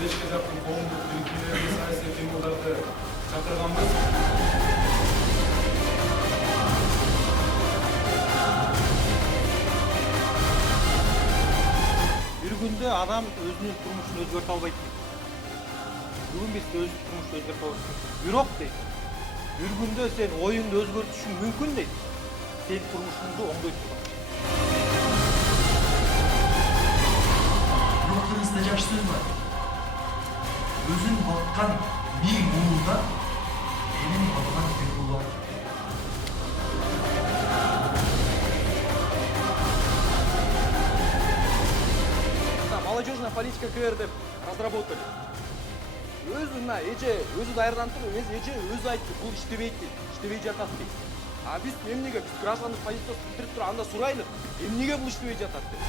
15ке жакын коомдук бирикмелерди, саясий кыймылдарды чакырганбыз. Bir günde adam özünün turmuşunu özgörte albaydı. Bugün biz de özünün turmuşunu özgörte albaydı. Bürok deydi. Bir günde sen oyundu özgörtüşün mümkün deydi. Sen turmuşunu oңдойт. Бирок жакшы сөз бар. Өзүн баккан бир уулда элин баккан бир уул бар. Молодежная политика КР деп разработали. Өзүна эже өзү даярданып туруп, эже өзү айтты, бул иштебейт дейт, иштебей жатат дейт. А биз эмнеге биз граждандык позициясын билдирип туруп анда сурайлы, эмнеге бул иштебей жатат деп.